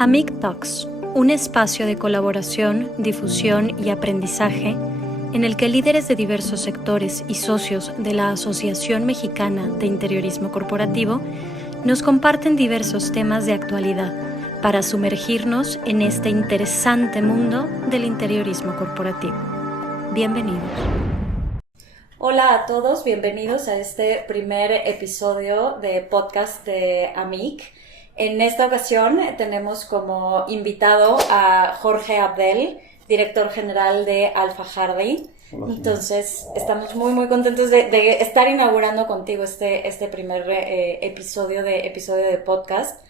AMIC Talks, un espacio de colaboración, difusión y aprendizaje en el que líderes de diversos sectores y socios de la Asociación Mexicana de Interiorismo Corporativo nos comparten diversos temas de actualidad para sumergirnos en este interesante mundo del interiorismo corporativo. Bienvenidos. Hola a todos, bienvenidos a este primer episodio de podcast de AMIC. En esta ocasión tenemos como invitado a Jorge Abdel, director general de Alfa Jardín. Entonces, estamos muy contentos de estar inaugurando contigo este primer episodio de podcast.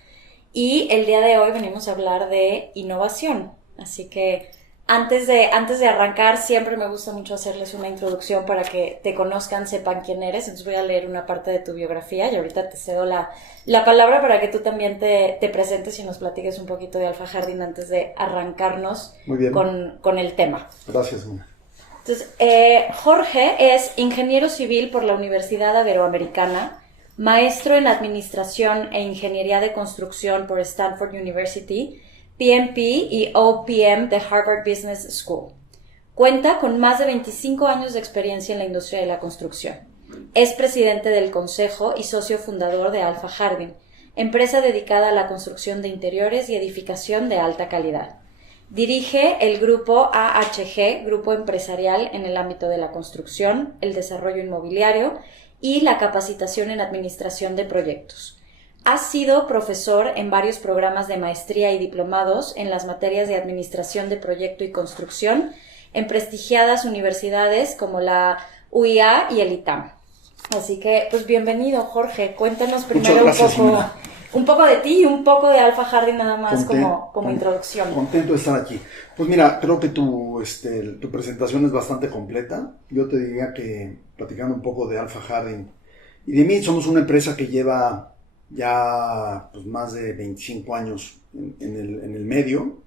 Y el día de hoy venimos a hablar de innovación. Así que antes de arrancar, siempre me gusta mucho hacerles una introducción para que te conozcan, sepan quién eres. Entonces voy a leer una parte de tu biografía y ahorita te cedo la palabra para que tú también te presentes y nos platiques un poquito de Alfa Jardín antes de arrancarnos con el tema. Gracias, Mona. Entonces, Jorge es ingeniero civil por la Universidad Iberoamericana, maestro en Administración e Ingeniería de Construcción por Stanford University, PMP y OPM de Harvard Business School. Cuenta con más de 25 años de experiencia en la industria de la construcción. Es presidente del consejo y socio fundador de Alfa Jardín, empresa dedicada a la construcción de interiores y edificación de alta calidad. Dirige el grupo AHG, grupo empresarial en el ámbito de la construcción, el desarrollo inmobiliario y la capacitación en administración de proyectos. Ha sido profesor en varios programas de maestría y diplomados en las materias de administración de proyecto y construcción en prestigiadas universidades como la UIA y el ITAM. Así que, pues bienvenido, Jorge. Cuéntanos primero un poco de ti y un poco de Alfa Jardín nada más como introducción. Contento de estar aquí. Pues mira, creo que tu presentación es bastante completa. Yo te diría que, platicando un poco de Alfa Jardín y de mí, somos una empresa que lleva ya pues, más de 25 años en el medio.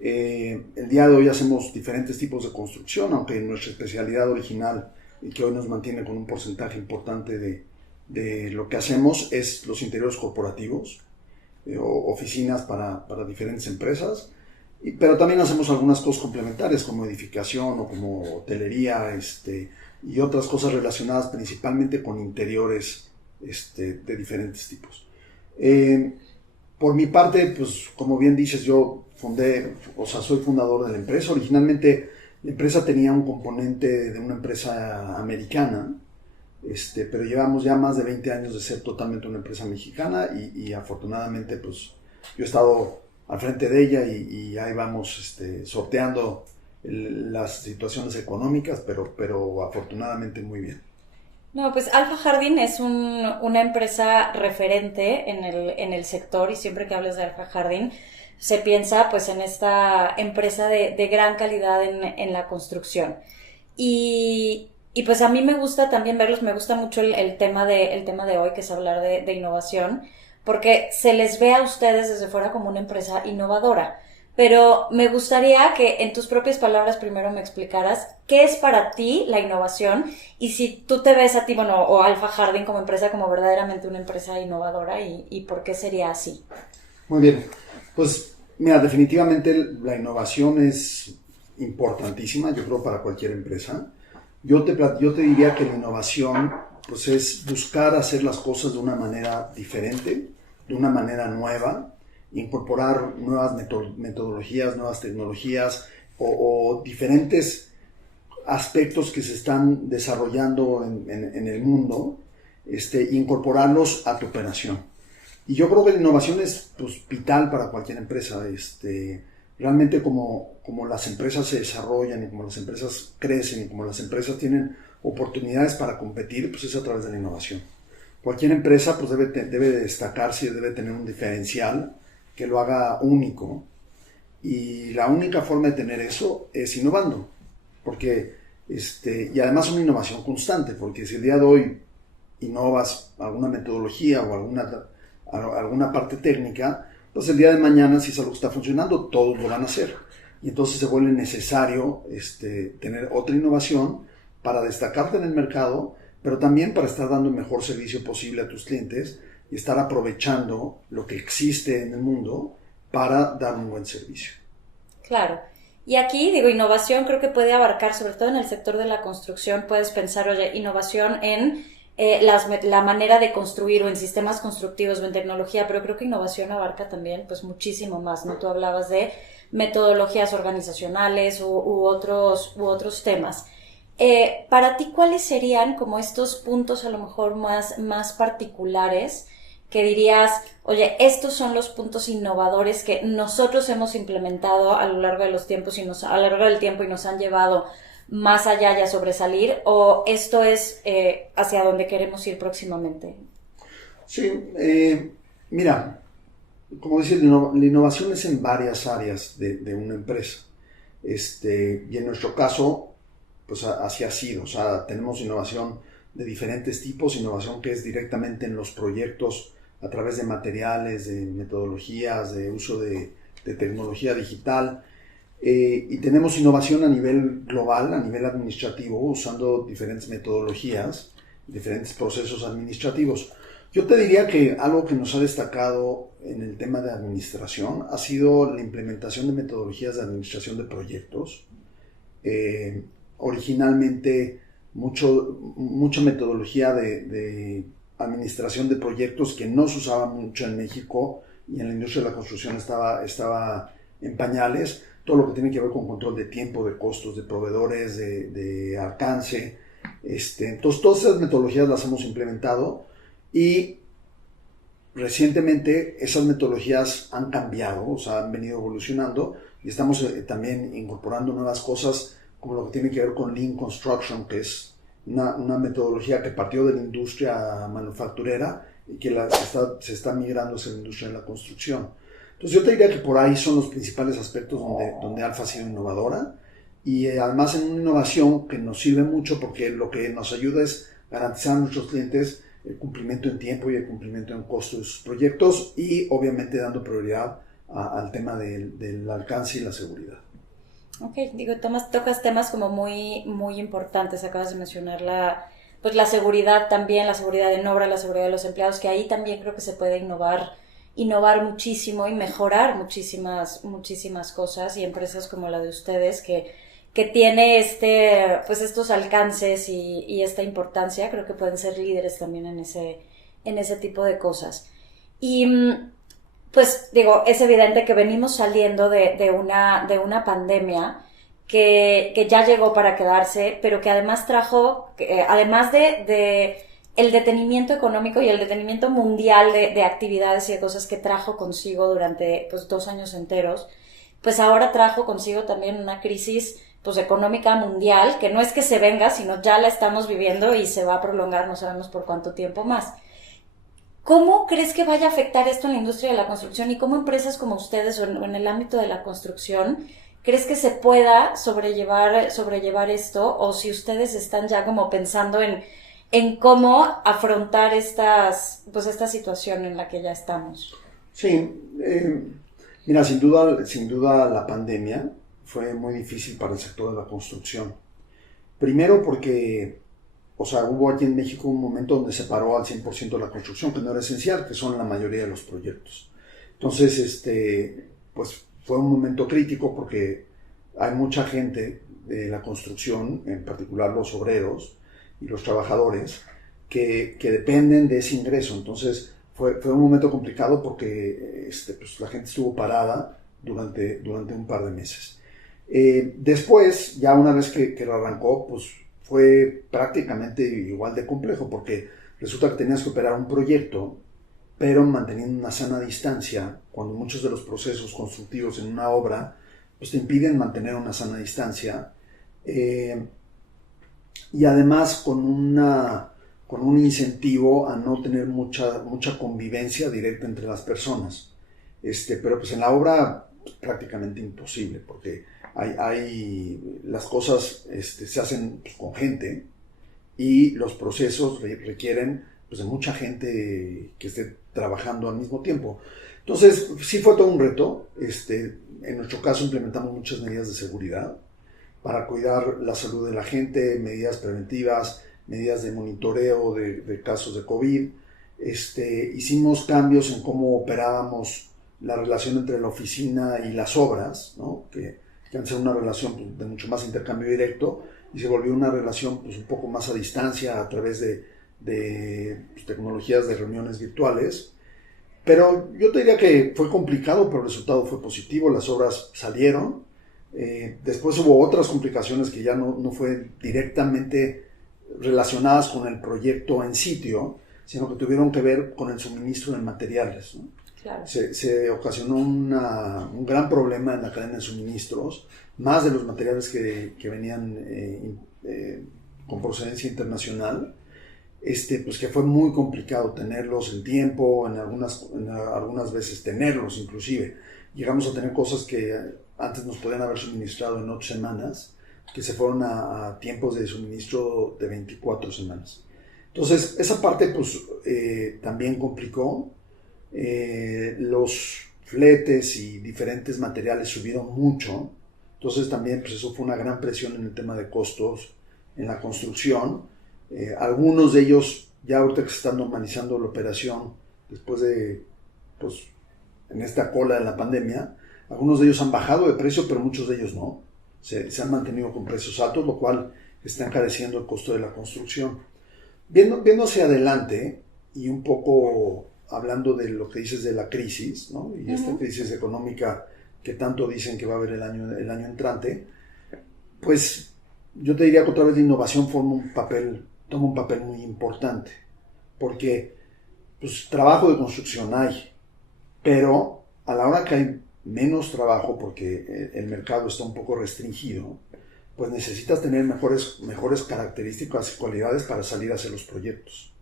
El día de hoy hacemos diferentes tipos de construcción, aunque nuestra especialidad original y que hoy nos mantiene con un porcentaje importante de lo que hacemos es los interiores corporativos, oficinas para diferentes empresas, pero también hacemos algunas cosas complementarias como edificación o como hotelería y otras cosas relacionadas principalmente con interiores de diferentes tipos. Por mi parte, pues como bien dices, yo soy fundador de la empresa. Originalmente la empresa tenía un componente de una empresa americana, pero llevamos ya más de 20 años de ser totalmente una empresa mexicana y afortunadamente pues yo he estado al frente de ella y ahí vamos sorteando las situaciones económicas, pero afortunadamente muy bien. No, pues Alfa Jardín es una empresa referente en el sector y siempre que hablas de Alfa Jardín se piensa pues en esta empresa de gran calidad en la construcción. Y pues a mí me gusta también verlos, me gusta mucho el tema de hoy, que es hablar de innovación, porque se les ve a ustedes desde fuera como una empresa innovadora. Pero me gustaría que en tus propias palabras primero me explicaras qué es para ti la innovación y si tú te ves a ti, o Alfa Jardín como empresa, como verdaderamente una empresa innovadora y por qué sería así. Muy bien, pues mira, definitivamente la innovación es importantísima, yo creo, para cualquier empresa. Yo te diría que la innovación pues es buscar hacer las cosas de una manera diferente, de una manera nueva, incorporar nuevas metodologías, nuevas tecnologías o diferentes aspectos que se están desarrollando en el mundo, incorporarlos a tu operación. Y yo creo que la innovación es pues, vital para cualquier empresa. Realmente como las empresas se desarrollan y como las empresas crecen y como las empresas tienen oportunidades para competir, pues es a través de la innovación. Cualquier empresa pues debe destacarse y debe tener un diferencial que lo haga único, y la única forma de tener eso es innovando, porque y además una innovación constante, porque si el día de hoy innovas alguna metodología o alguna parte técnica, pues el día de mañana, si es algo que está funcionando, todos lo van a hacer, y entonces se vuelve necesario tener otra innovación para destacarte en el mercado, pero también para estar dando el mejor servicio posible a tus clientes y estar aprovechando lo que existe en el mundo para dar un buen servicio. Claro. Y aquí, digo, innovación creo que puede abarcar, sobre todo en el sector de la construcción, puedes pensar, oye, innovación en la manera de construir o en sistemas constructivos o en tecnología, pero creo que innovación abarca también pues muchísimo más, ¿no? Tú hablabas de metodologías organizacionales u otros temas. Para ti, ¿cuáles serían como estos puntos a lo mejor más particulares que dirías, oye, estos son los puntos innovadores que nosotros hemos implementado a lo largo de los tiempos a lo largo del tiempo y nos han llevado más allá y a sobresalir, o esto es hacia donde queremos ir próximamente? Sí, mira, como decía, la innovación es en varias áreas de una empresa. Y en nuestro caso, pues así ha sido. O sea, tenemos innovación de diferentes tipos, innovación que es directamente en los proyectos a través de materiales, de metodologías, de uso de tecnología digital. Y tenemos innovación a nivel global, a nivel administrativo, usando diferentes metodologías, diferentes procesos administrativos. Yo te diría que algo que nos ha destacado en el tema de administración ha sido la implementación de metodologías de administración de proyectos. Originalmente, mucha metodología de administración de proyectos que no se usaba mucho en México y en la industria de la construcción estaba en pañales. Todo lo que tiene que ver con control de tiempo, de costos, de proveedores, de alcance. Entonces, todas esas metodologías las hemos implementado y recientemente esas metodologías han cambiado, o sea, han venido evolucionando y estamos también incorporando nuevas cosas como lo que tiene que ver con Lean Construction, que es una metodología que partió de la industria manufacturera y que se está migrando hacia la industria de la construcción. Entonces yo te diría que por ahí son los principales aspectos donde Alfa ha sido innovadora y además en una innovación que nos sirve mucho porque lo que nos ayuda es garantizar a nuestros clientes el cumplimiento en tiempo y el cumplimiento en costo de sus proyectos y obviamente dando prioridad al tema del alcance y la seguridad. Ok, digo, tocas temas como muy, muy importantes. Acabas de mencionar la seguridad también, la seguridad en obra, la seguridad de los empleados, que ahí también creo que se puede innovar muchísimo y mejorar muchísimas cosas, y empresas como la de ustedes que tiene estos alcances y esta importancia, creo que pueden ser líderes también en ese tipo de cosas. Y pues digo, es evidente que venimos saliendo de una pandemia que ya llegó para quedarse, pero que además trajo, además de el detenimiento económico y el detenimiento mundial de actividades y de cosas que trajo consigo durante pues 2 años enteros, pues ahora trajo consigo también una crisis pues económica mundial, que no es que se venga, sino ya la estamos viviendo y se va a prolongar, no sabemos por cuánto tiempo más. ¿Cómo crees que vaya a afectar esto en la industria de la construcción y cómo empresas como ustedes o en el ámbito de la construcción crees que se pueda sobrellevar esto, o si ustedes están ya como pensando en cómo afrontar esta situación en la que ya estamos? Sí, mira, sin duda la pandemia fue muy difícil para el sector de la construcción. Primero porque, o sea, hubo aquí en México un momento donde se paró al 100% la construcción, que no era esencial, que son la mayoría de los proyectos. Entonces, pues fue un momento crítico porque hay mucha gente de la construcción, en particular los obreros y los trabajadores, que dependen de ese ingreso. Entonces, fue un momento complicado porque pues, la gente estuvo parada durante un par de meses. Después, ya una vez que lo arrancó, pues fue prácticamente igual de complejo porque resulta que tenías que operar un proyecto, pero manteniendo una sana distancia, cuando muchos de los procesos constructivos en una obra pues te impiden mantener una sana distancia, y además con un incentivo a no tener mucha convivencia directa entre las personas. Pero pues en la obra pues, prácticamente imposible porque las cosas se hacen pues, con gente y los procesos requieren pues, de mucha gente que esté trabajando al mismo tiempo. Entonces, sí fue todo un reto. En nuestro caso implementamos muchas medidas de seguridad para cuidar la salud de la gente, medidas preventivas, medidas de monitoreo de casos de COVID. Hicimos cambios en cómo operábamos la relación entre la oficina y las obras, ¿no? que antes era una relación pues, de mucho más intercambio directo, y se volvió una relación pues, un poco más a distancia a través de pues, tecnologías de reuniones virtuales. Pero yo te diría que fue complicado, pero el resultado fue positivo, las obras salieron. Después hubo otras complicaciones que ya no fue directamente relacionadas con el proyecto en sitio, sino que tuvieron que ver con el suministro de materiales, ¿no? Claro. Se ocasionó un gran problema en la cadena de suministros, más de los materiales que venían con procedencia internacional, pues que fue muy complicado tenerlos en tiempo, en algunas veces tenerlos inclusive. Llegamos a tener cosas que antes nos podían haber suministrado en 8 semanas, que se fueron a tiempos de suministro de 24 semanas. Entonces, esa parte pues también complicó. Los fletes y diferentes materiales subieron mucho, entonces también pues eso fue una gran presión en el tema de costos en la construcción. Algunos de ellos ya ahorita que se está normalizando la operación después de pues en esta cola de la pandemia, algunos de ellos han bajado de precio, pero muchos de ellos no, se han mantenido con precios altos, lo cual está encareciendo el costo de la construcción. Viendo hacia adelante y un poco hablando de lo que dices de la crisis, ¿no? Y esta crisis económica que tanto dicen que va a haber el año entrante, pues yo te diría que otra vez la innovación toma un papel muy importante, porque pues trabajo de construcción hay, pero a la hora que hay menos trabajo porque el mercado está un poco restringido, pues necesitas tener mejores características y cualidades para salir a hacer los proyectos.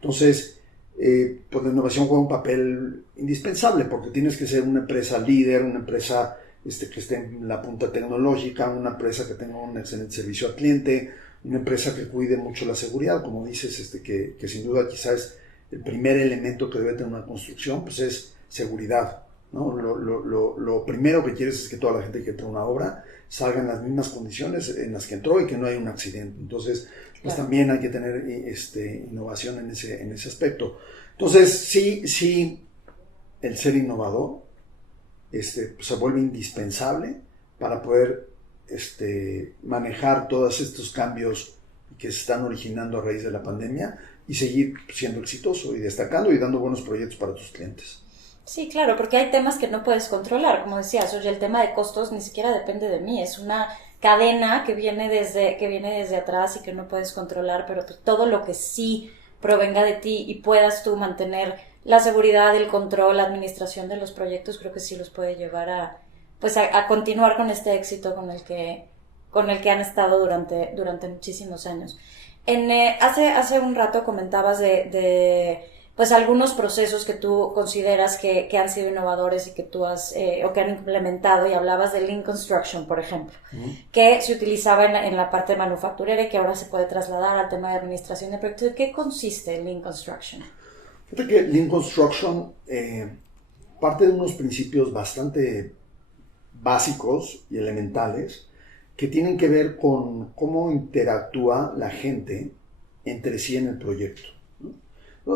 Entonces, pues la innovación juega un papel indispensable porque tienes que ser una empresa líder, una empresa que esté en la punta tecnológica, una empresa que tenga un excelente servicio al cliente, una empresa que cuide mucho la seguridad, como dices, que sin duda quizás el primer elemento que debe tener una construcción pues es seguridad, ¿no? Lo primero que quieres es que toda la gente que entra a una obra salga en las mismas condiciones en las que entró y que no haya un accidente. Entonces, pues también hay que tener innovación en ese aspecto. Entonces, sí, el ser innovador se vuelve indispensable para poder manejar todos estos cambios que se están originando a raíz de la pandemia y seguir siendo exitoso y destacando y dando buenos proyectos para tus clientes. Sí, claro, porque hay temas que no puedes controlar, como decías, oye, el tema de costos ni siquiera depende de mí, es una cadena que viene desde atrás y que no puedes controlar, pero pues todo lo que sí provenga de ti y puedas tú mantener la seguridad, el control, la administración de los proyectos, creo que sí los puede llevar a continuar con este éxito con el que han estado durante muchísimos años. Hace un rato comentabas de pues algunos procesos que tú consideras que han sido innovadores y que tú has o que han implementado, y hablabas de Lean Construction, por ejemplo, que se utilizaba en la parte manufacturera y que ahora se puede trasladar al tema de administración de proyectos. ¿De qué consiste Lean Construction? Fíjate que Lean Construction parte de unos principios bastante básicos y elementales que tienen que ver con cómo interactúa la gente entre sí en el proyecto.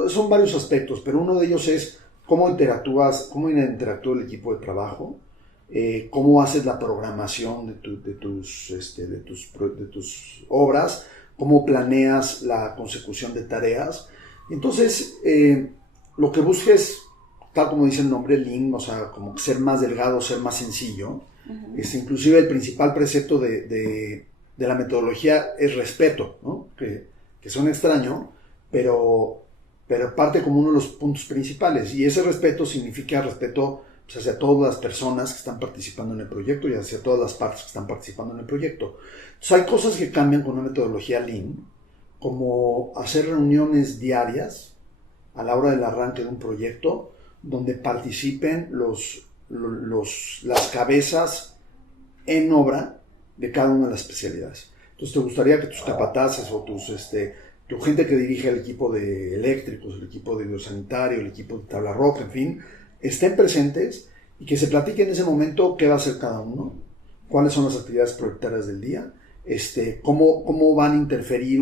Son varios aspectos, pero uno de ellos es cómo interactúa el equipo de trabajo, cómo haces la programación de tus obras, cómo planeas la consecución de tareas. Entonces, lo que busques, tal como dice el nombre, Lean, o sea, como ser más delgado, ser más sencillo. Inclusive el principal precepto de la metodología es respeto, ¿no? Que suena extraño, pero parte como uno de los puntos principales, y ese respeto significa respeto pues, hacia todas las personas que están participando en el proyecto y hacia todas las partes que están participando en el proyecto. Entonces hay cosas que cambian con una metodología Lean, como hacer reuniones diarias a la hora del arranque de un proyecto donde participen las cabezas en obra de cada una de las especialidades. Entonces te gustaría que tus capataces o tu gente que dirige el equipo de eléctricos, el equipo de hidrosanitario, el equipo de tabla roca, en fin, estén presentes y que se platique en ese momento qué va a hacer cada uno, cuáles son las actividades prioritarias del día, cómo van a interferir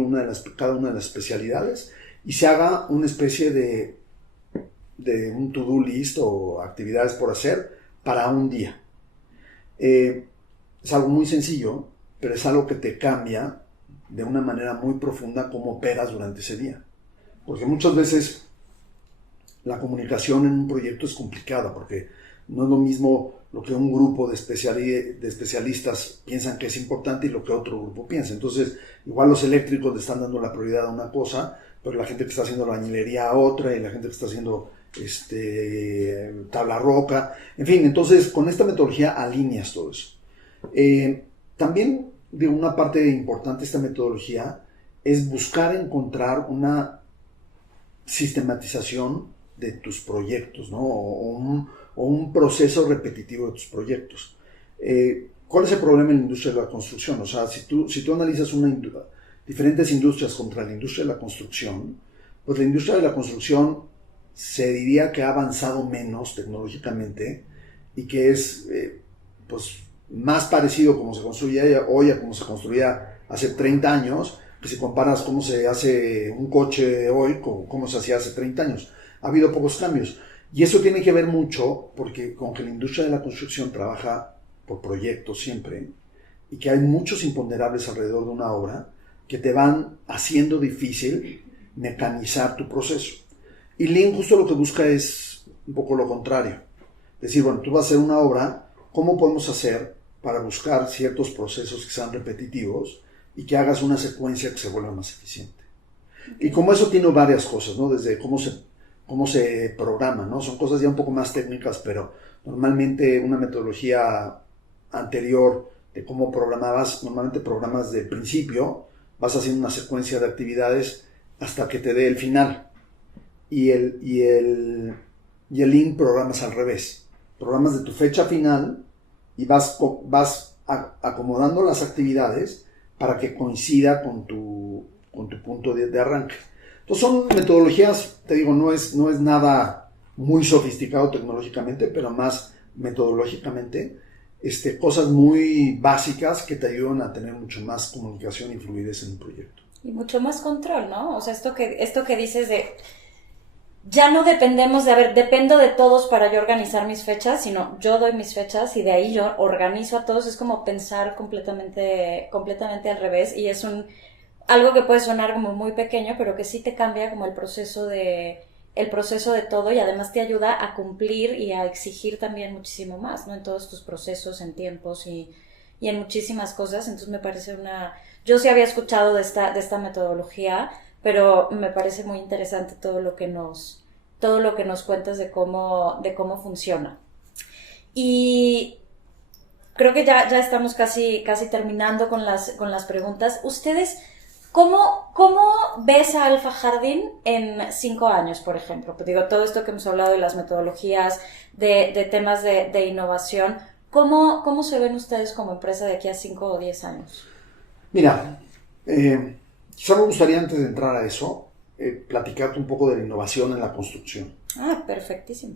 cada una de las especialidades y se haga una especie de un to-do list o actividades por hacer para un día. Es algo muy sencillo, pero es algo que te cambia de una manera muy profunda cómo operas durante ese día. Porque muchas veces la comunicación en un proyecto es complicada, porque no es lo mismo lo que un grupo de especialistas piensan que es importante y lo que otro grupo piensa. Entonces, igual los eléctricos le están dando la prioridad a una cosa, pero la gente que está haciendo la bañilería a otra, y la gente que está haciendo tabla roca, en fin. Entonces, con esta metodología alineas todo eso. También, digo, una parte importante de esta metodología es buscar encontrar una sistematización de tus proyectos, ¿no? O un proceso repetitivo de tus proyectos. ¿Cuál es el problema en la industria de la construcción? O sea, si tú analizas diferentes industrias contra la industria de la construcción, pues la industria de la construcción se diría que ha avanzado menos tecnológicamente y que es pues más parecido como se construye hoy a como se construía hace 30 años, que si comparas cómo se hace un coche hoy con cómo se hacía hace 30 años. Ha habido pocos cambios. Y eso tiene que ver mucho porque con que la industria de la construcción trabaja por proyectos siempre, y que hay muchos imponderables alrededor de una obra que te van haciendo difícil mecanizar tu proceso. Y Lean justo lo que busca es un poco lo contrario. Decir, bueno, tú vas a hacer una obra, ¿cómo podemos hacer para buscar ciertos procesos que sean repetitivos y que hagas una secuencia que se vuelva más eficiente? Y como eso tiene varias cosas, ¿no? Desde cómo se programa, ¿no? Son cosas ya un poco más técnicas, pero normalmente una metodología anterior de cómo programabas, normalmente programas del principio, vas haciendo una secuencia de actividades hasta que te dé el final. Y el Lean programas al revés. Programas de tu fecha final y vas acomodando las actividades para que coincida con tu punto de arranque. Entonces son metodologías, te digo, no es nada muy sofisticado tecnológicamente, pero más metodológicamente, cosas muy básicas que te ayudan a tener mucho más comunicación y fluidez en un proyecto. Y mucho más control, ¿no? O sea, esto que dices de, ya no dependemos dependo de todos para yo organizar mis fechas, sino yo doy mis fechas y de ahí yo organizo a todos. Es como pensar completamente al revés, y es algo que puede sonar como muy pequeño, pero que sí te cambia como el proceso de todo, y además te ayuda a cumplir y a exigir también muchísimo más, ¿no? En todos tus procesos, en tiempos y en muchísimas cosas. Entonces me parece yo sí había escuchado de esta metodología, pero me parece muy interesante todo lo que nos cuentas de cómo funciona. Y creo que ya estamos casi terminando con las preguntas. Ustedes, ¿Cómo ves a Alfa Jardín en 5 años, por ejemplo? Pues digo, todo esto que hemos hablado de las metodologías, de temas de innovación, ¿cómo se ven ustedes como empresa de aquí a 5 o 10 años? Mira, quizá me gustaría, antes de entrar a eso, platicarte un poco de la innovación en la construcción. Ah, perfectísimo.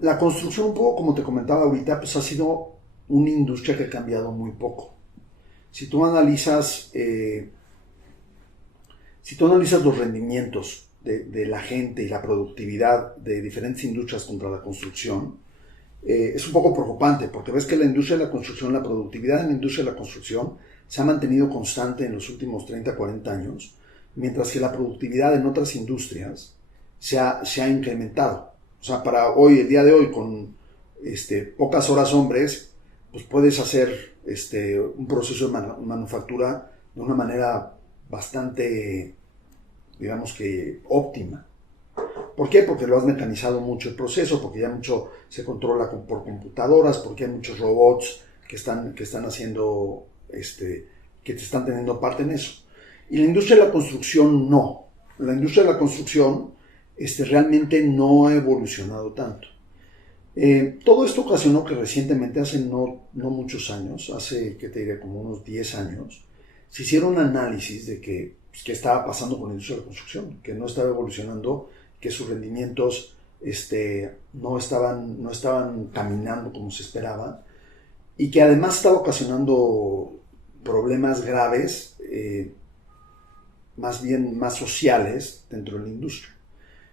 La construcción, un poco como te comentaba ahorita, pues ha sido una industria que ha cambiado muy poco. Si tú analizas los rendimientos de la gente y la productividad de diferentes industrias contra la construcción, es un poco preocupante, porque ves que la industria de la construcción, la productividad en la industria de la construcción se ha mantenido constante en los últimos 30, 40 años, mientras que la productividad en otras industrias se ha incrementado. O sea, el día de hoy, con pocas horas hombres, pues puedes hacer un proceso de manufactura de una manera bastante, digamos que óptima. ¿Por qué? Porque lo has mecanizado mucho el proceso, porque ya mucho se controla por computadoras, porque hay muchos robots que están haciendo, que te están teniendo parte en eso. Y la industria de la construcción no. La industria de la construcción realmente no ha evolucionado tanto. Todo esto ocasionó que recientemente, hace no muchos años, hace, ¿qué te diré?, como unos 10 años, se hicieron un análisis de qué estaba pasando con la industria de la construcción, que no estaba evolucionando, que sus rendimientos no estaban caminando como se esperaba, y que además estaba ocasionando problemas graves, más bien más sociales, dentro de la industria.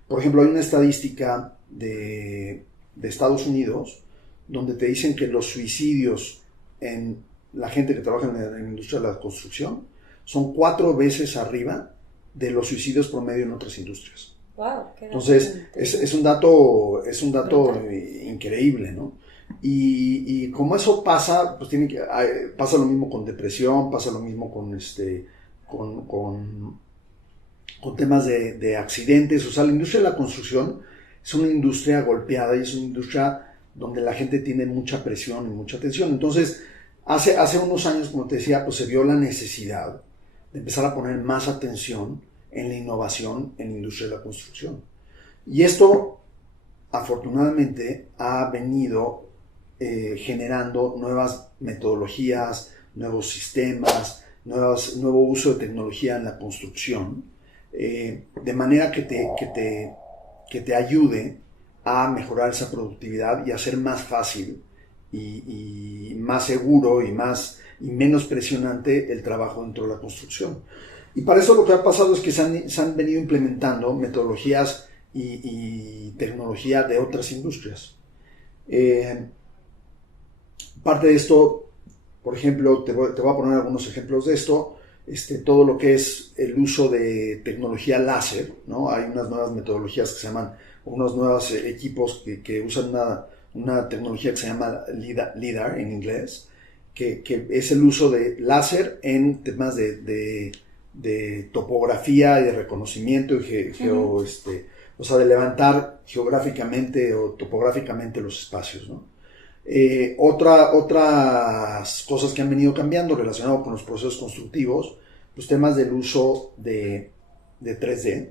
por ejemplo, hay una estadística de Estados Unidos donde te dicen que los suicidios en la gente que trabaja en la industria de la construcción son 4 veces arriba de los suicidios promedio en otras industrias. Wow, entonces es un dato increíble, ¿no? Y como eso pasa, pues pasa lo mismo con depresión, pasa lo mismo con temas de accidentes. O sea, la industria de la construcción es una industria golpeada y es una industria donde la gente tiene mucha presión y mucha tensión. Entonces, hace unos años, como te decía, pues se vio la necesidad de empezar a poner más atención en la innovación en la industria de la construcción. Y esto, afortunadamente, ha venido generando nuevas metodologías, nuevos sistemas, nuevo uso de tecnología en la construcción, de manera que te ayude a mejorar esa productividad y hacer más fácil y más seguro y menos presionante el trabajo dentro de la construcción. Y para eso lo que ha pasado es que se han venido implementando metodologías y tecnología de otras industrias. Parte de esto, por ejemplo, te voy a poner algunos ejemplos de esto. Todo lo que es el uso de tecnología láser, ¿no? Hay unas nuevas metodologías que se llaman, unos nuevos equipos que usan una tecnología que se llama LIDAR en inglés, que es el uso de láser en temas de topografía y de reconocimiento o sea, de levantar geográficamente o topográficamente los espacios, ¿no? Otras cosas que han venido cambiando relacionado con los procesos constructivos, pues temas del uso de 3D,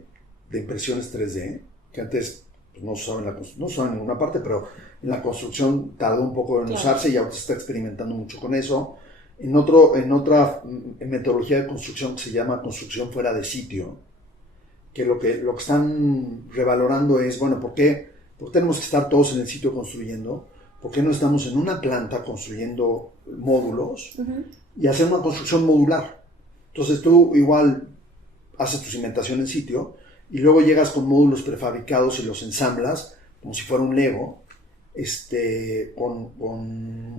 de impresiones 3D, que antes pues, no se usaba en ninguna parte, pero en la construcción tardó un poco en usarse y ahora se está experimentando mucho con eso. En otra metodología de construcción que se llama construcción fuera de sitio, que lo que están revalorando es, bueno, ¿por qué tenemos que estar todos en el sitio construyendo? ¿Por qué no estamos en una planta construyendo módulos y hacer una construcción modular? Entonces tú igual haces tu cimentación en sitio y luego llegas con módulos prefabricados y los ensamblas como si fuera un Lego, con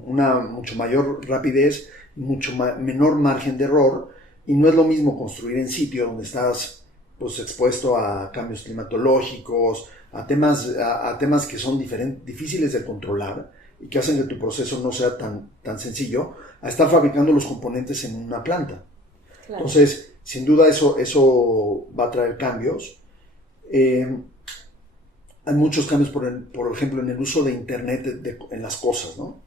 una mucho mayor rapidez, mucho menor margen de error, y no es lo mismo construir en sitio donde estás pues, expuesto a cambios climatológicos, a temas que son difíciles de controlar y que hacen que tu proceso no sea tan sencillo, a estar fabricando los componentes en una planta. Claro. Entonces, sin duda eso va a traer cambios. Hay muchos cambios, por ejemplo, en el uso de Internet en las cosas, ¿no?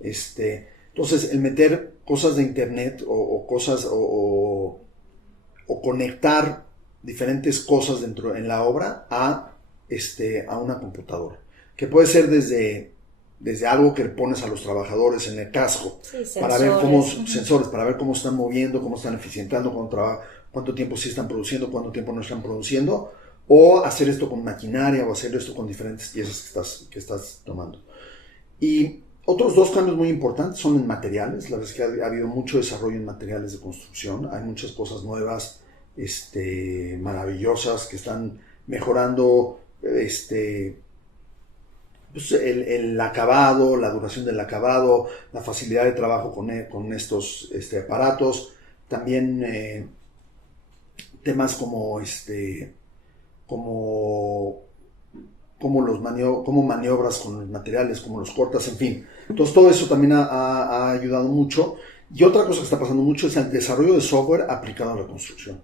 Entonces, el meter cosas de Internet o cosas o conectar diferentes cosas en la obra a una computadora, que puede ser desde algo que le pones a los trabajadores en el casco, sí, para ver sensores, para ver cómo están moviendo, cómo están eficientando, cuánto tiempo sí están produciendo, cuánto tiempo no están produciendo, o hacer esto con maquinaria, o hacer esto con diferentes piezas que estás tomando. Y otros 2 cambios muy importantes son en materiales. La verdad es que ha habido mucho desarrollo en materiales de construcción, hay muchas cosas nuevas, maravillosas, que están mejorando pues el acabado, la duración del acabado, la facilidad de trabajo con estos aparatos. También temas como cómo maniobras con los materiales, cómo los cortas, en fin. Entonces todo eso también ha ayudado mucho. Y otra cosa que está pasando mucho es el desarrollo de software aplicado a la construcción.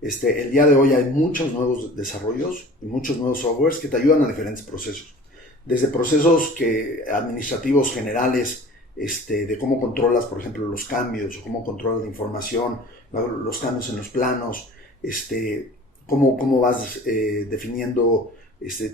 El día de hoy hay muchos nuevos desarrollos y muchos nuevos softwares que te ayudan a diferentes procesos. Desde procesos administrativos generales, de cómo controlas, por ejemplo, los cambios, o cómo controlas la información, los cambios en los planos, cómo vas definiendo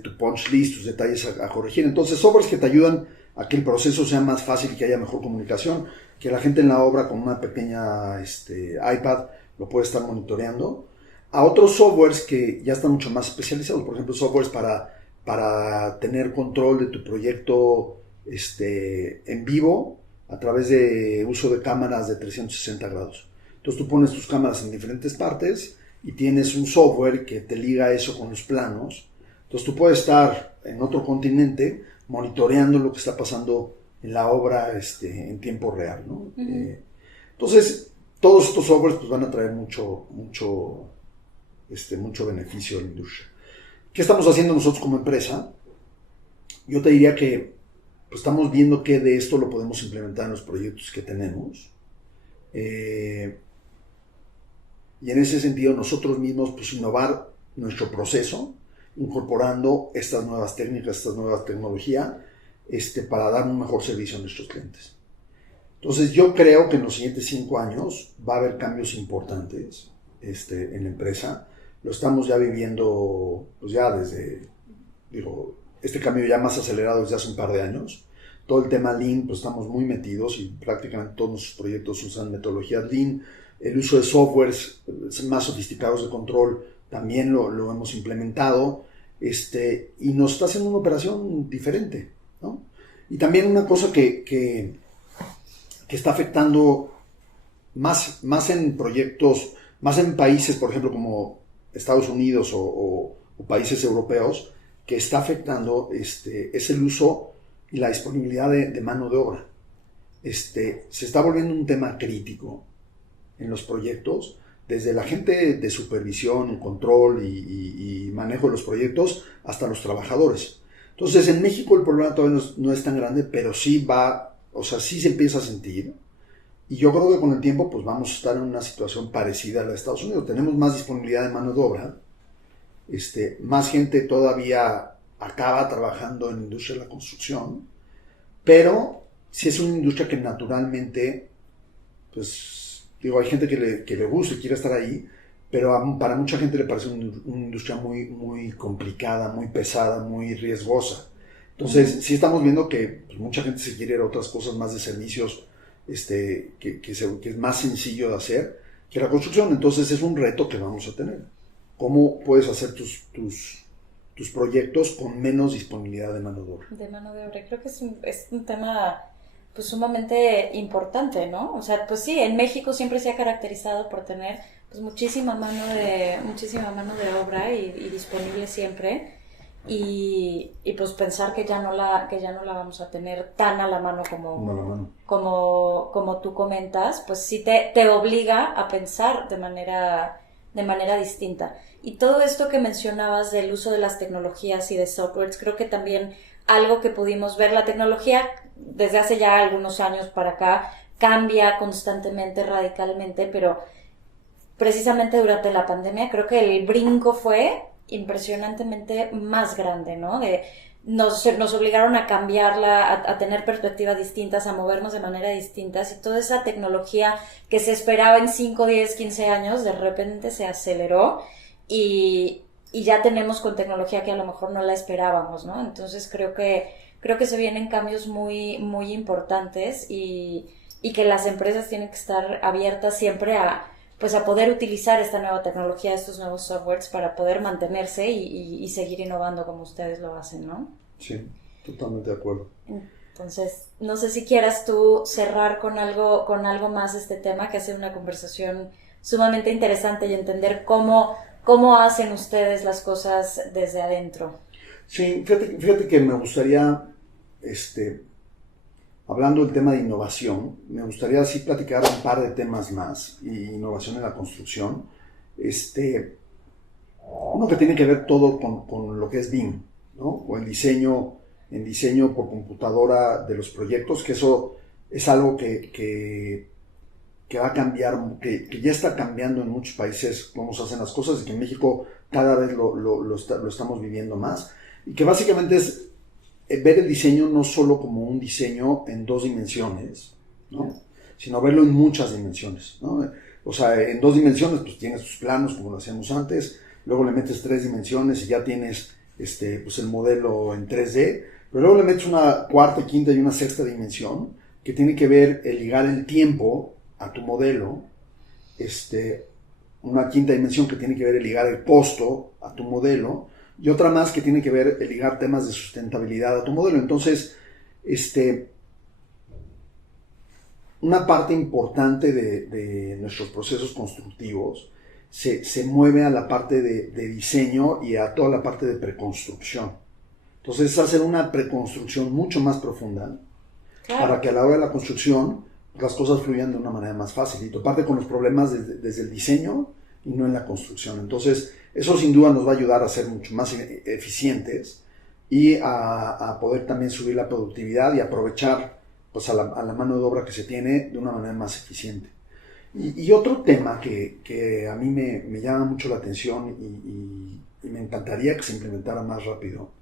tu punch list, tus detalles a corregir. Entonces, softwares que te ayudan a que el proceso sea más fácil y que haya mejor comunicación, que la gente en la obra con una pequeña iPad lo puede estar monitoreando. A otros softwares que ya están mucho más especializados, por ejemplo, softwares para tener control de tu proyecto en vivo a través de uso de cámaras de 360 grados. Entonces tú pones tus cámaras en diferentes partes y tienes un software que te liga eso con los planos Entonces tú puedes estar en otro continente monitoreando lo que está pasando en la obra en tiempo real, ¿no? Entonces, todos estos softwares pues, van a traer mucho beneficio a la industria. ¿Qué estamos haciendo nosotros como empresa? Yo te diría que pues, estamos viendo qué de esto lo podemos implementar en los proyectos que tenemos. Y en ese sentido, nosotros mismos pues, innovar nuestro proceso, incorporando estas nuevas técnicas, esta nueva tecnología, para dar un mejor servicio a nuestros clientes. Entonces, yo creo que en los siguientes 5 años va a haber cambios importantes en la empresa. Lo estamos ya viviendo, pues ya desde, este cambio ya más acelerado desde hace un par de años. Todo el tema Lean, pues estamos muy metidos y prácticamente todos nuestros proyectos usan metodologías Lean. El uso de softwares más sofisticados de control también lo hemos implementado, y nos está haciendo una operación diferente, ¿no? Y también una cosa que está afectando más en proyectos, más en países, por ejemplo, como Estados Unidos o países europeos, que está afectando es el uso y la disponibilidad de mano de obra. Se está volviendo un tema crítico en los proyectos, desde la gente de supervisión, control y manejo de los proyectos hasta los trabajadores. Entonces, en México el problema todavía no es tan grande, pero sí sí se empieza a sentir. Y yo creo que con el tiempo pues vamos a estar en una situación parecida a la de Estados Unidos. Tenemos más disponibilidad de mano de obra, más gente todavía acaba trabajando en la industria de la construcción, pero sí es una industria que naturalmente, pues, hay gente que le gusta y quiere estar ahí, pero para mucha gente le parece una industria muy, muy complicada, muy pesada, muy riesgosa. Entonces, sí estamos viendo que pues, mucha gente se quiere ir a otras cosas más de servicios, que es más sencillo de hacer que la construcción. Entonces, es un reto que vamos a tener. ¿Cómo puedes hacer tus proyectos con menos disponibilidad de mano de obra? De mano de obra. Creo que es un tema pues sumamente importante, ¿no? O sea, pues sí, en México siempre se ha caracterizado por tener pues muchísima mano de obra y disponible siempre. Y pues pensar que ya no la vamos a tener tan a la mano como tú comentas, pues sí te obliga a pensar de manera distinta. Y todo esto que mencionabas del uso de las tecnologías y de softwares, creo que también algo que pudimos ver, la tecnología desde hace ya algunos años para acá cambia constantemente, radicalmente, pero precisamente durante la pandemia creo que el brinco fue impresionantemente más grande, ¿no? Nos obligaron a cambiarla, a tener perspectivas distintas, a movernos de manera distintas, y toda esa tecnología que se esperaba en 5, 10, 15 años, de repente se aceleró y ya tenemos con tecnología que a lo mejor no la esperábamos, ¿no? Entonces creo que se vienen cambios muy, muy importantes y que las empresas tienen que estar abiertas siempre a poder utilizar esta nueva tecnología, estos nuevos softwares para poder mantenerse y seguir innovando como ustedes lo hacen, ¿no? Sí, totalmente de acuerdo. Entonces, no sé si quieras tú cerrar con algo más este tema, que hace una conversación sumamente interesante y entender cómo hacen ustedes las cosas desde adentro. Sí, fíjate que me gustaría, hablando del tema de innovación, me gustaría así platicar un par de temas más, y innovación en la construcción. Uno que tiene que ver todo con lo que es BIM, ¿no? O el diseño por computadora de los proyectos, que eso es algo que va a cambiar, que ya está cambiando en muchos países cómo se hacen las cosas, y que en México cada vez lo estamos viviendo más, y que básicamente es ver el diseño no solo como un diseño en 2 dimensiones, ¿no? Sino verlo en muchas dimensiones, ¿no? O sea, en 2 dimensiones pues tienes tus planos como lo hacíamos antes, luego le metes 3 dimensiones y ya tienes pues el modelo en 3D, pero luego le metes una cuarta, quinta y una sexta dimensión que tiene que ver el ligar el tiempo a tu modelo, una quinta dimensión que tiene que ver el ligar el costo a tu modelo, y otra más que tiene que ver el ligar temas de sustentabilidad a tu modelo. Entonces, una parte importante de nuestros procesos constructivos se mueve a la parte de diseño y a toda la parte de preconstrucción. Entonces es hacer una preconstrucción mucho más profunda, claro, para que a la hora de la construcción las cosas fluyan de una manera más fácil y toparte con los problemas desde el diseño y no en la construcción. Entonces eso sin duda nos va a ayudar a ser mucho más eficientes y a poder también subir la productividad y aprovechar pues a la mano de obra que se tiene de una manera más eficiente. Y otro tema que a mí me llama mucho la atención y me encantaría que se implementara más rápido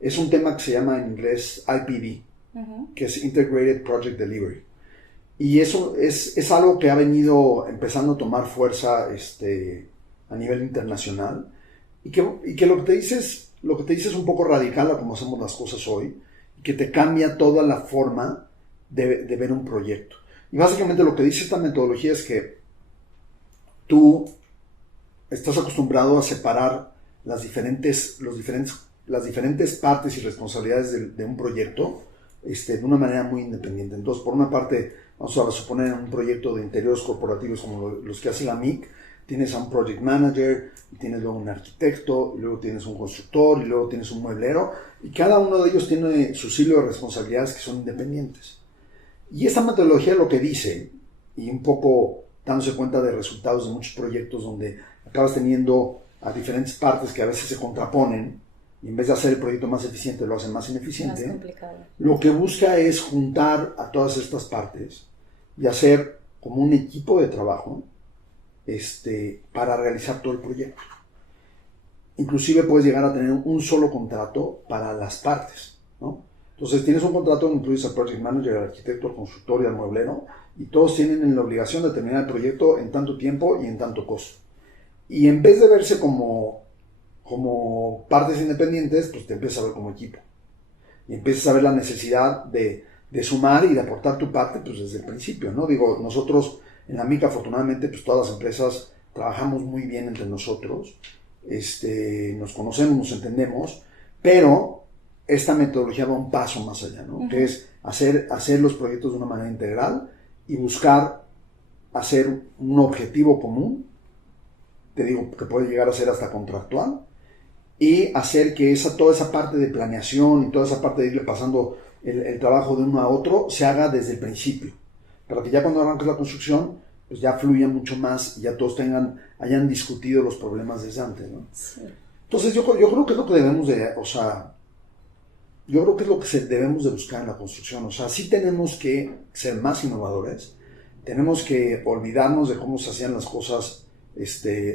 es un tema que se llama en inglés IPD, que es Integrated Project Delivery. Y eso es algo que ha venido empezando a tomar fuerza a nivel internacional y que lo que te dice es un poco radical a cómo hacemos las cosas hoy y que te cambia toda la forma de ver un proyecto. Y básicamente lo que dice esta metodología es que tú estás acostumbrado a separar las diferentes partes y responsabilidades de un proyecto de una manera muy independiente. Entonces, por una parte, vamos a suponer un proyecto de interiores corporativos como los que hace la MIC, tienes a un project manager, y tienes luego un arquitecto, y luego tienes un constructor, y luego tienes un mueblero, y cada uno de ellos tiene su hilo de responsabilidades que son independientes. Y esta metodología lo que dice, y un poco dándose cuenta de resultados de muchos proyectos donde acabas teniendo a diferentes partes que a veces se contraponen, y en vez de hacer el proyecto más eficiente, lo hacen más ineficiente, más complicado. Lo que busca es juntar a todas estas partes y hacer como un equipo de trabajo para realizar todo el proyecto. Inclusive puedes llegar a tener un solo contrato para las partes, ¿no? Entonces tienes un contrato donde incluyes al project manager, al arquitecto, al constructor y al mueblero, y todos tienen la obligación de terminar el proyecto en tanto tiempo y en tanto costo. Y en vez de verse como partes independientes, pues te empiezas a ver como equipo. Y empiezas a ver la necesidad de sumar y de aportar tu parte pues desde el principio, ¿no? Digo, nosotros en la MIC afortunadamente pues todas las empresas trabajamos muy bien entre nosotros, nos conocemos, nos entendemos, pero esta metodología va un paso más allá, ¿no? Que es hacer los proyectos de una manera integral y buscar hacer un objetivo común, te digo que puede llegar a ser hasta contractual, y hacer que toda esa parte de planeación y toda esa parte de irle pasando el trabajo de uno a otro se haga desde el principio, para que ya cuando arranques la construcción pues ya fluya mucho más y ya todos hayan discutido los problemas desde antes, ¿no? Sí. Entonces yo creo que es lo que debemos de, yo creo que es lo que debemos de buscar en la construcción. O sea, sí tenemos que ser más innovadores, tenemos que olvidarnos de cómo se hacían las cosas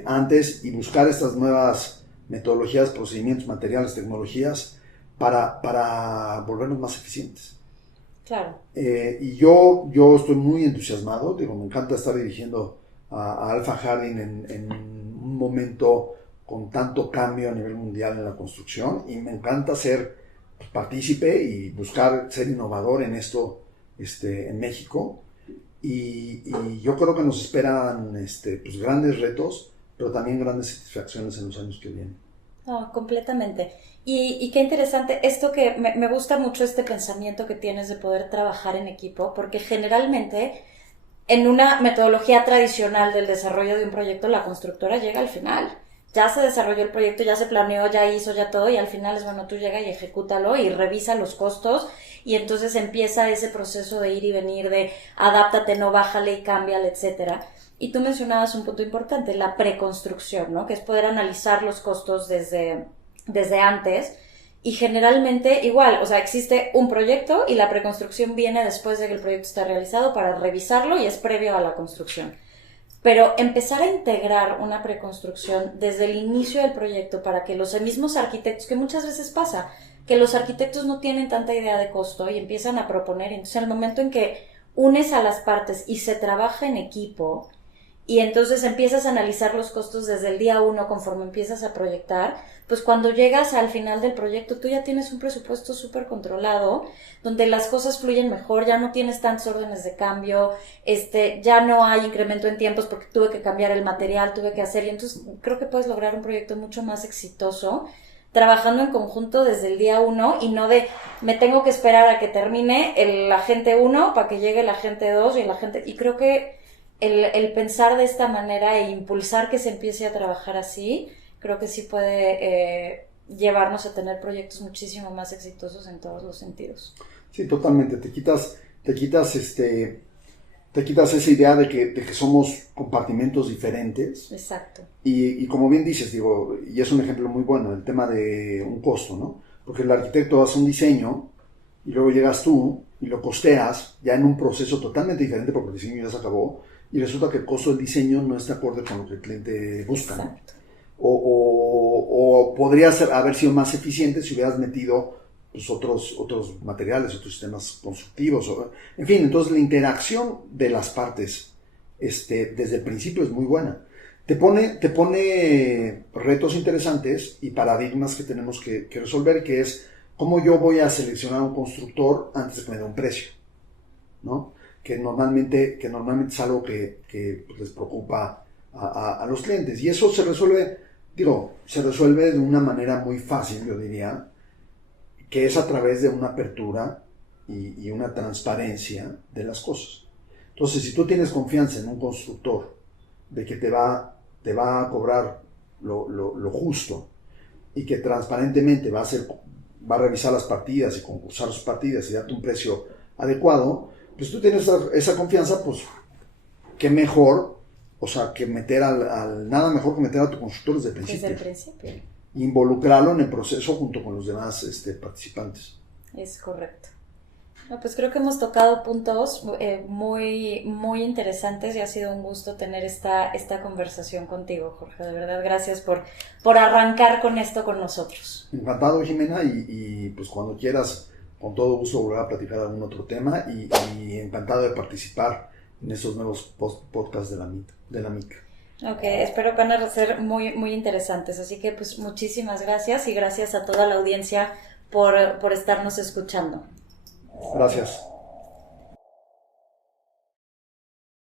antes y buscar estas nuevas metodologías, procedimientos, materiales, tecnologías para volvernos más eficientes. Claro. Y yo estoy muy entusiasmado, digo, me encanta estar dirigiendo a Alfa Jardín en un momento con tanto cambio a nivel mundial en la construcción y me encanta ser partícipe y buscar ser innovador en esto en México y yo creo que nos esperan pues grandes retos pero también grandes satisfacciones en los años que vienen. No, completamente. Y qué interesante esto que me gusta mucho este pensamiento que tienes de poder trabajar en equipo, porque generalmente en una metodología tradicional del desarrollo de un proyecto la constructora llega al final. Ya se desarrolló el proyecto, ya se planeó, ya hizo, ya todo, y al final es bueno, tú llega y ejecútalo y revisa los costos y entonces empieza ese proceso de ir y venir, de adáptate, no bájale y cámbiale, etcétera. Y tú mencionabas un punto importante, la preconstrucción, ¿no? Que es poder analizar los costos desde antes y generalmente igual, o sea, existe un proyecto y la preconstrucción viene después de que el proyecto está realizado para revisarlo y es previo a la construcción. Pero empezar a integrar una preconstrucción desde el inicio del proyecto para que los mismos arquitectos, que muchas veces pasa, que los arquitectos no tienen tanta idea de costo y empiezan a proponer, entonces al momento en que unes a las partes y se trabaja en equipo y entonces empiezas a analizar los costos desde el día 1 conforme empiezas a proyectar, pues cuando llegas al final del proyecto tú ya tienes un presupuesto súper controlado, donde las cosas fluyen mejor, ya no tienes tantas órdenes de cambio, ya no hay incremento en tiempos porque tuve que cambiar el material, tuve que hacer, y entonces creo que puedes lograr un proyecto mucho más exitoso trabajando en conjunto desde el día 1 y no de me tengo que esperar a que termine el agente 1 para que llegue el agente 2 y creo que el pensar de esta manera e impulsar que se empiece a trabajar así, creo que sí puede llevarnos a tener proyectos muchísimo más exitosos en todos los sentidos. Sí, totalmente. Te quitas esa idea de que somos compartimentos diferentes. Exacto. Y como bien dices, digo, y es un ejemplo muy bueno, el tema de un costo, ¿no? Porque el arquitecto hace un diseño y luego llegas tú y lo costeas ya en un proceso totalmente diferente porque el diseño ya se acabó y resulta que el costo del diseño no está acorde con lo que el cliente busca, ¿no? O podría haber sido más eficiente si hubieras metido pues, otros materiales, otros sistemas constructivos. En fin, entonces la interacción de las partes desde el principio es muy buena. Te pone retos interesantes y paradigmas que tenemos que resolver, que es cómo yo voy a seleccionar un constructor antes de que me dé un precio, ¿no? Que normalmente es algo que pues, les preocupa a los clientes. Y eso se resuelve de una manera muy fácil, yo diría, que es a través de una apertura y una transparencia de las cosas. Entonces, si tú tienes confianza en un constructor de que te va a cobrar lo justo y que transparentemente va a revisar las partidas y concursar sus partidas y darte un precio adecuado, pues tú tienes esa confianza, pues qué mejor, o sea, que nada mejor que meter a tu constructor desde el principio. Desde el principio. Involucrarlo en el proceso junto con los demás participantes. Es correcto. No, pues creo que hemos tocado puntos muy, muy interesantes y ha sido un gusto tener esta conversación contigo, Jorge. De verdad, gracias por arrancar con esto con nosotros. Encantado, Jimena, y pues cuando quieras, con todo gusto volver a platicar algún otro tema y encantado de participar en estos nuevos podcasts de la MIC. Ok, espero que van a ser muy, muy interesantes. Así que pues muchísimas gracias y gracias a toda la audiencia por estarnos escuchando. Gracias.